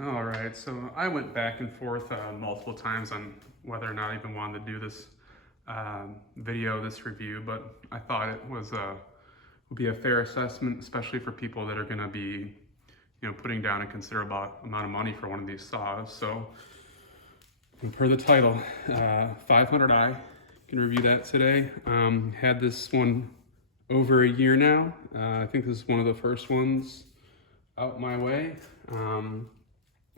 All right, so I went back and forth multiple times on whether or not I even wanted to do this this review, but I thought it was would be a fair assessment, especially for people that are going to be, putting down a considerable amount of money for one of these saws. So, and per the title, 500i, can review that today. Had this one over a year now. I think this is one of the first ones out my way.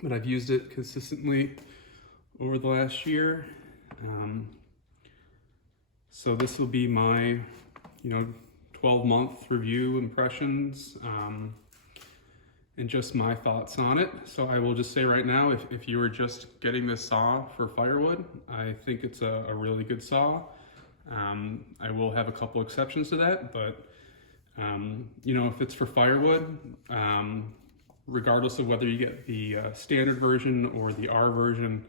But I've used it consistently over the last year. So this will be my, 12-month review impressions and just my thoughts on it. So I will just say right now, if you were just getting this saw for firewood, I think it's a really good saw. I will have a couple exceptions to that, but if it's for firewood, regardless of whether you get the standard version or the R version,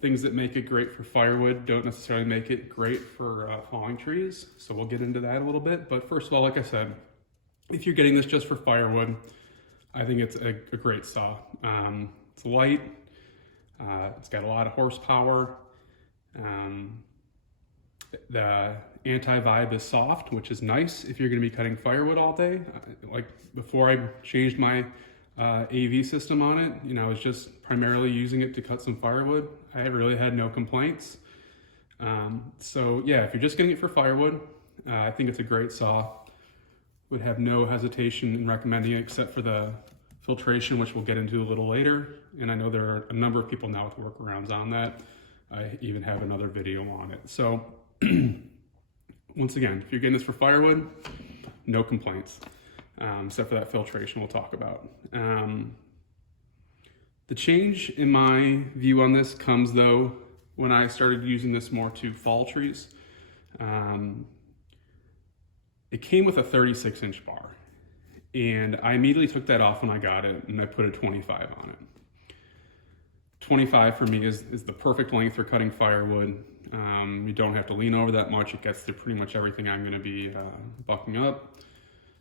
things that make it great for firewood don't necessarily make it great for falling trees. So we'll get into that a little bit. But first of all, like I said, if you're getting this just for firewood, I think it's a great saw. It's light, it's got a lot of horsepower. The anti-vibe is soft, which is nice if you're going to be cutting firewood all day. Like before I changed my AV system on it, I was just primarily using it to cut some firewood. I really had no complaints. So yeah, if you're just getting it for firewood, I think it's a great saw. Would have no hesitation in recommending it, except for the filtration, which we'll get into a little later. And I know there are a number of people now with workarounds on that. I even have another video on it. So once again, if you're getting this for firewood, no complaints, except for that filtration we'll talk about. The change in my view on this comes though when I started using this more to fall trees. It came with a 36-inch bar, and I immediately took that off when I got it, and I put a 25 on it. 25 for me is the perfect length for cutting firewood. You don't have to lean over that much. It gets to pretty much everything I'm going to be bucking up.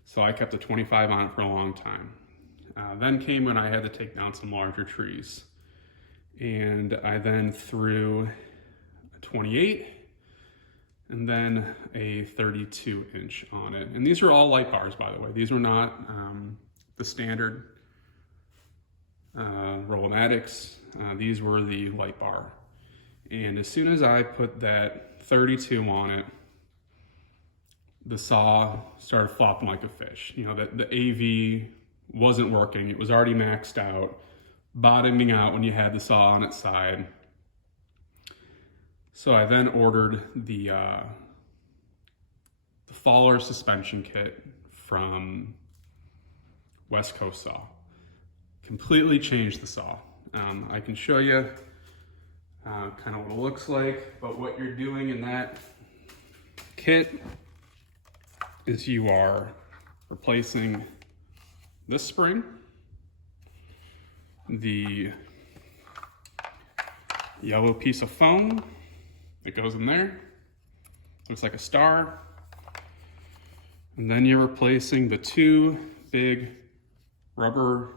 So I kept the 25 on it for a long time. Then came when I had to take down some larger trees. And I then threw a 28 and then a 32-inch on it. And these are all light bars, by the way. These are not the standard Rolomatics. These were the light bar. And as soon as I put that 32 on it, the saw started flopping like a fish. The AV wasn't working. It was already maxed out, bottoming out when you had the saw on its side. So I then ordered the Faller suspension kit from West Coast Saw. Completely changed the saw. I can show you kind of what it looks like, but what you're doing in that kit is you are replacing this spring, the yellow piece of foam that goes in there, looks like a star, and then you're replacing the two big rubber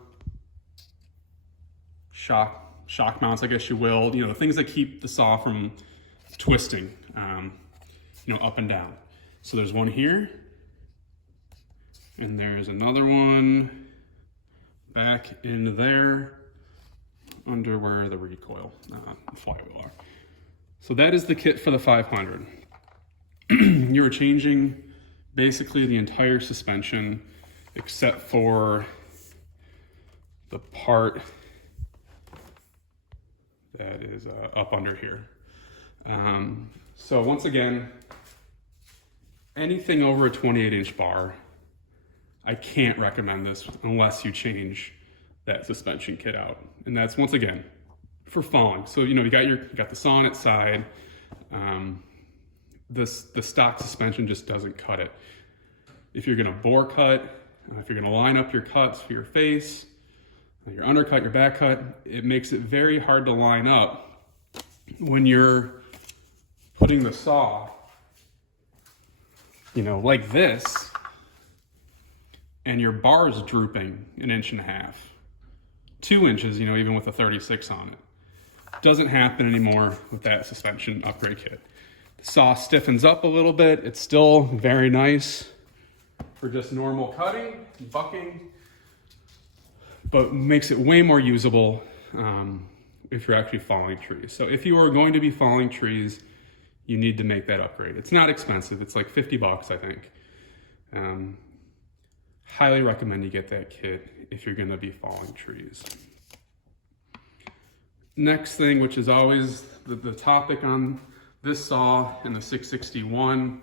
shock mounts, I guess you will, the things that keep the saw from twisting, up and down. So there's one here, and there's another one back into there under where the recoil flywheel are. So that is the kit for the 500. You are changing basically the entire suspension except for the part that is up under here. So once again, anything over a 28-inch bar, I can't recommend this unless you change that suspension kit out. And that's, once again, for falling. So, you got the saw on its side. The stock suspension just doesn't cut it. If you're gonna bore cut, if you're gonna line up your cuts for your face, your undercut, your back cut, it makes it very hard to line up when you're putting the saw, like this, and your bar is drooping 1.5 inches. 2 inches, you know, even with a 36 on it. Doesn't happen anymore with that suspension upgrade kit. The saw stiffens up a little bit. It's still very nice for just normal cutting, bucking, but makes it way more usable if you're actually falling trees. So if you are going to be falling trees, you need to make that upgrade. It's not expensive. It's like 50 bucks, I think. Highly recommend you get that kit if you're gonna be falling trees. Next thing, which is always the topic on this saw and the 661,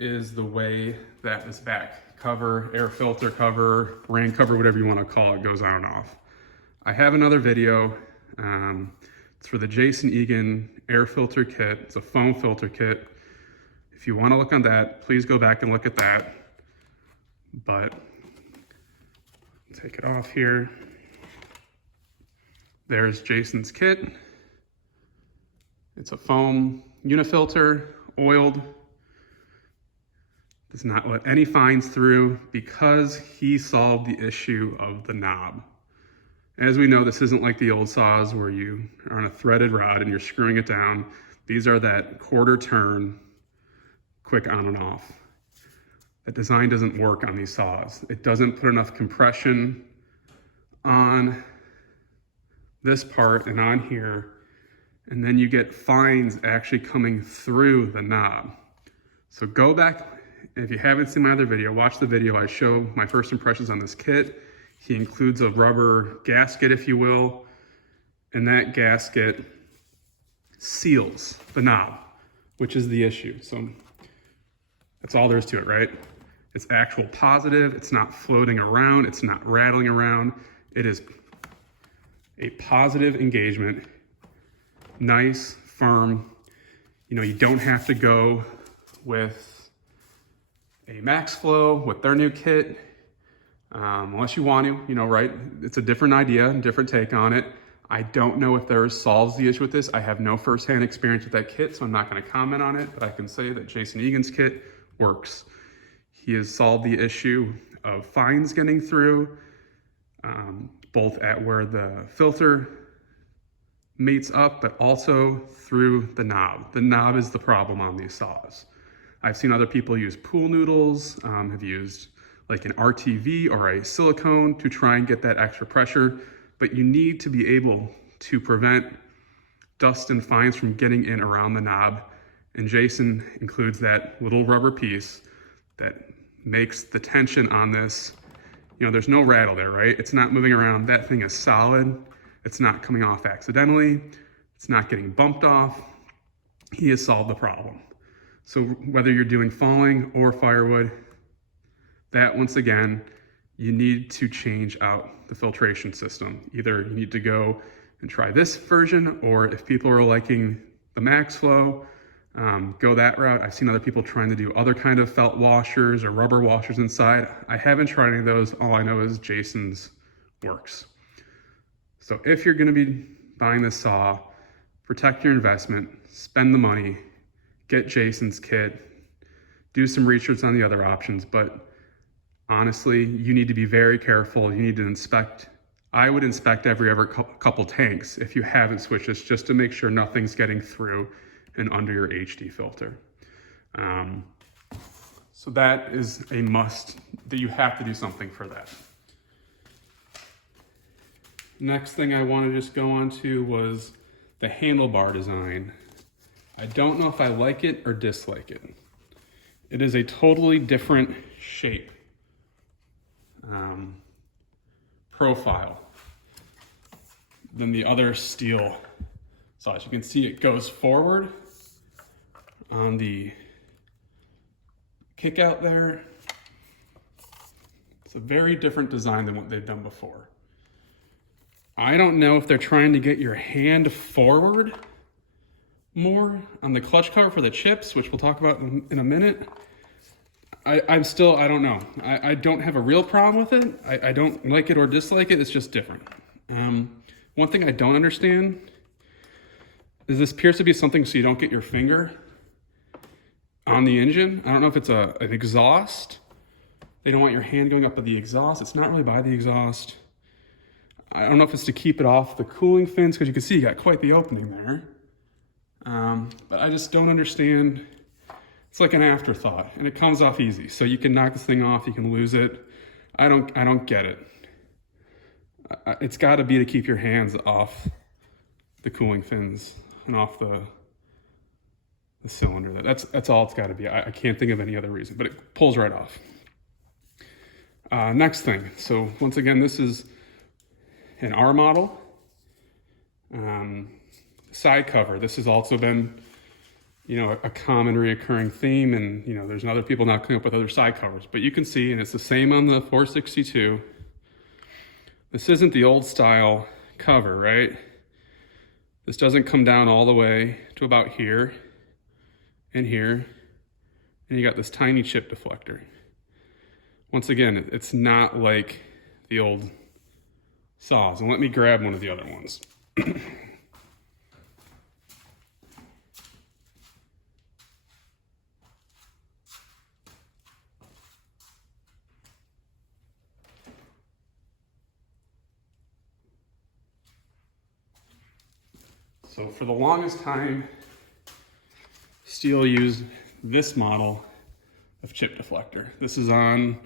is the way that this back cover, air filter cover, rain cover, whatever you wanna call it, goes on and off. I have another video. It's for the Jason Egan air filter kit. It's a foam filter kit. If you wanna look on that, please go back and look at that. But take it off here. There's Jason's kit. It's a foam unifilter, oiled. Does not let any fines through because he solved the issue of the knob. As we know, this isn't like the old saws where you are on a threaded rod and you're screwing it down. These are that quarter turn, quick on and off. That design doesn't work on these saws. It doesn't put enough compression on this part and on here, and then you get fines actually coming through the knob. So go back, if you haven't seen my other video, watch the video. I show my first impressions on this kit. He includes a rubber gasket, if you will, and that gasket seals the knob, which is the issue. So that's all there is to it, right? It's actual positive, it's not floating around, it's not rattling around. It is a positive engagement, nice, firm. You know, you don't have to go with a Max Flow with their new kit, unless you want to, you know, right? It's a different idea, different take on it. I don't know if there solves the issue with this. I have no firsthand experience with that kit, so I'm not gonna comment on it, but I can say that Jason Egan's kit works. He has solved the issue of fines getting through, both at where the filter mates up, but also through the knob. The knob is the problem on these saws. I've seen other people use pool noodles, have used like an RTV or a silicone to try and get that extra pressure, but you need to be able to prevent dust and fines from getting in around the knob. And Jason includes that little rubber piece that makes the tension on this, you know, there's no rattle there, right? It's not moving around. That thing is solid. It's not coming off accidentally. It's not getting bumped off. He has solved the problem. So whether you're doing falling or firewood, that once again, you need to change out the filtration system. Either you need to go and try this version, or if people are liking the Max Flow, go that route. I've seen other people trying to do other kind of felt washers or rubber washers inside. I haven't tried any of those. All I know is Jason's works. So if you're gonna be buying this saw, protect your investment, spend the money, get Jason's kit, do some research on the other options, but honestly, you need to be very careful. You need to inspect. I would inspect every couple tanks if you haven't switched this, just to make sure nothing's getting through and under your HD filter. So that is a must, that you have to do something for that. Next thing I want to just go on to was the handlebar design. I don't know if I like it or dislike it. It is a totally different shape, profile than the other Stihl saw. As you can see, it goes forward on the kick out there. It's a very different design than what they've done before. I don't know if they're trying to get your hand forward more on the clutch cover for the chips, which we'll talk about in a minute. I don't know. I don't have a real problem with it. I don't like it or dislike it. It's just different. One thing I don't understand is this appears to be something so you don't get your finger on the engine. I don't know if it's an exhaust. They don't want your hand going up at the exhaust. It's not really by the exhaust. I don't know if it's to keep it off the cooling fins, because you can see you got quite the opening there. But I just don't understand. It's like an afterthought, and it comes off easy. So you can knock this thing off, you can lose it. I don't get it. It's got to be to keep your hands off the cooling fins and off the cylinder. That's all it's got to be. I can't think of any other reason, but it pulls right off. Next thing. So once again, this is an R model. Side cover. This has also been, a common reoccurring theme, and there's other people now coming up with other side covers. But you can see, and it's the same on the 462. This isn't the old style cover, right? This doesn't come down all the way to about here and here, and you got this tiny chip deflector. Once again, it's not like the old saws. And let me grab one of the other ones. So for the longest time, Stihl used this model of chip deflector. This is on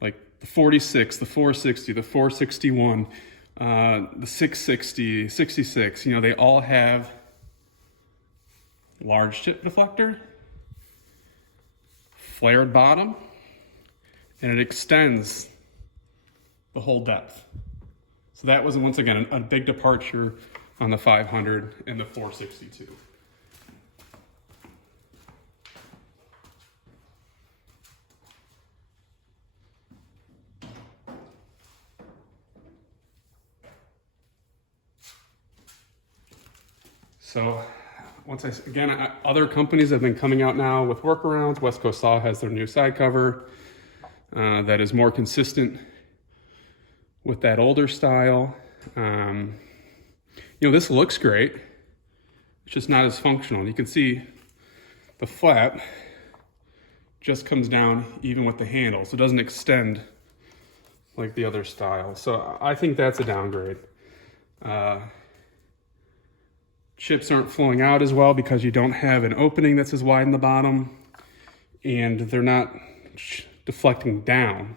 like the 46, the 460, the 461, the 660, 66. They all have large chip deflector, flared bottom, and it extends the whole depth. So that was, once again, a big departure on the 500 and the 462. So other companies have been coming out now with workarounds. West Coast Saw has their new side cover that is more consistent with that older style. This looks great. It's just not as functional. You can see the flat just comes down even with the handle, so it doesn't extend like the other style. So I think that's a downgrade. Chips aren't flowing out as well because you don't have an opening that's as wide in the bottom, and they're not deflecting down.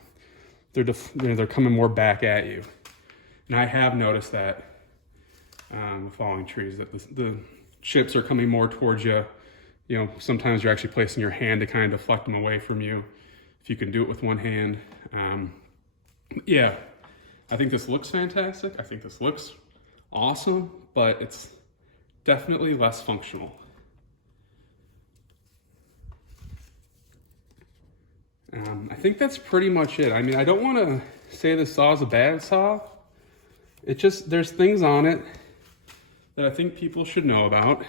They're coming more back at you. And I have noticed that with falling trees, that the chips are coming more towards you. Sometimes you're actually placing your hand to kind of deflect them away from you, if you can do it with one hand. Yeah, I think this looks fantastic. I think this looks awesome, but it's definitely less functional. I think that's pretty much it. I mean, I don't want to say this saw is a bad saw. It just, there's things on it that I think people should know about.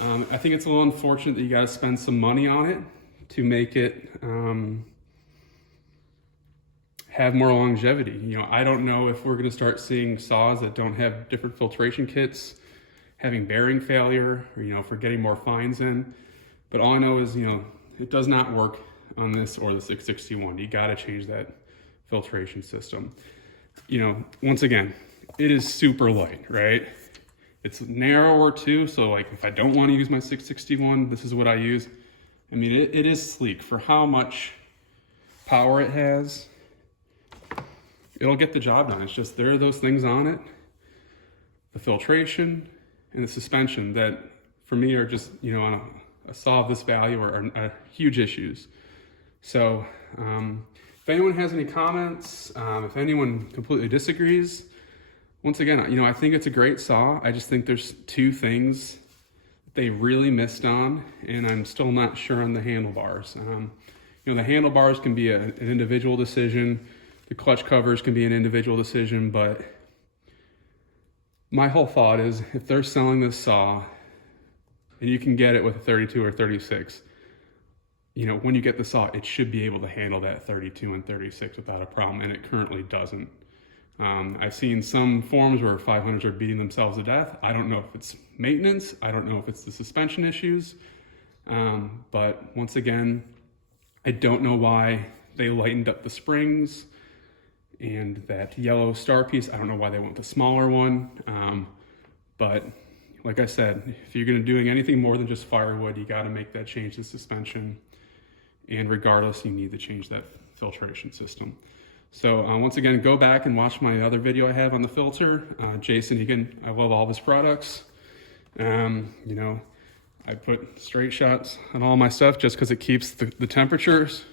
I think it's a little unfortunate that you got to spend some money on it to make it have more longevity. I don't know if we're going to start seeing saws that don't have different filtration kits having bearing failure, or for getting more fines in. But all I know is it does not work on this or the 661. You got to change that filtration system. Once again, it is super light, right? It's narrower too, so like if I don't want to use my 661, this is what I use. I mean, it is sleek for how much power it has. It'll get the job done. It's just there are those things on it, the filtration and the suspension, that for me are just on a saw of this value are huge issues. So if anyone has any comments, if anyone completely disagrees, once again, I think it's a great saw. I just think there's two things they really missed on, and I'm still not sure on the handlebars. The handlebars can be an individual decision. The clutch covers can be an individual decision, but my whole thought is if they're selling this saw and you can get it with a 32 or 36, when you get the saw, it should be able to handle that 32 and 36 without a problem, and it currently doesn't. I've seen some forums where 500s are beating themselves to death. I don't know if it's maintenance. I don't know if it's the suspension issues. But once again, I don't know why they lightened up the springs and that yellow star piece. I don't know why they went the smaller one, but like I said, if you're doing anything more than just firewood, you got to make that change to suspension, and regardless, you need to change that filtration system. So once again, go back and watch my other video I have on the filter. Jason Egan, I love all of his products. You know, I put straight shots on all my stuff just because it keeps the temperatures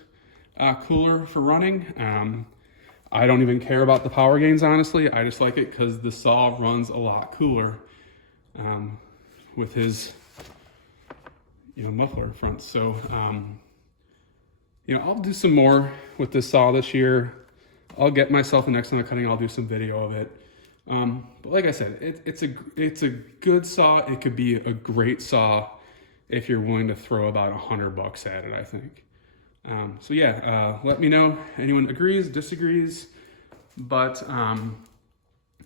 cooler for running. I don't even care about the power gains, honestly. I just like it because the saw runs a lot cooler with his, you know, muffler front. So, you know, I'll do some more with this saw this year. I'll get myself the next time I'm cutting, I'll do some video of it. But like I said, it's a good saw. It could be a great saw if you're willing to throw about $100 at it, I think. So yeah, let me know. Anyone agrees, disagrees, but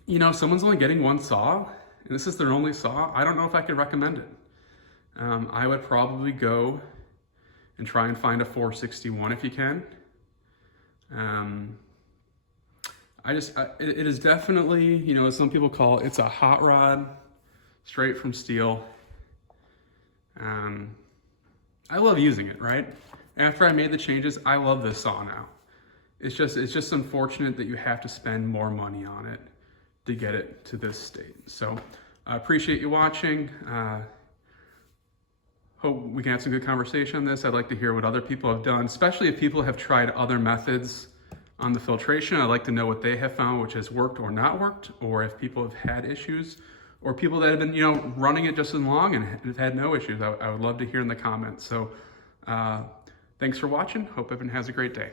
you know, someone's only getting one saw, and this is their only saw. I don't know if I could recommend it. I would probably go and try and find a 461 if you can. It is definitely, you know, as some people call it, it's a hot rod straight from Stihl. I love using it, right? After I made the changes, I love this saw now. It's just unfortunate that you have to spend more money on it to get it to this state. So I appreciate you watching. Hope we can have some good conversation on this. I'd like to hear what other people have done, especially if people have tried other methods on the filtration. I'd like to know what they have found, which has worked or not worked, or if people have had issues, or people that have been, you know, running it just as long and have had no issues. I would love to hear in the comments. So thanks for watching. Hope everyone has a great day.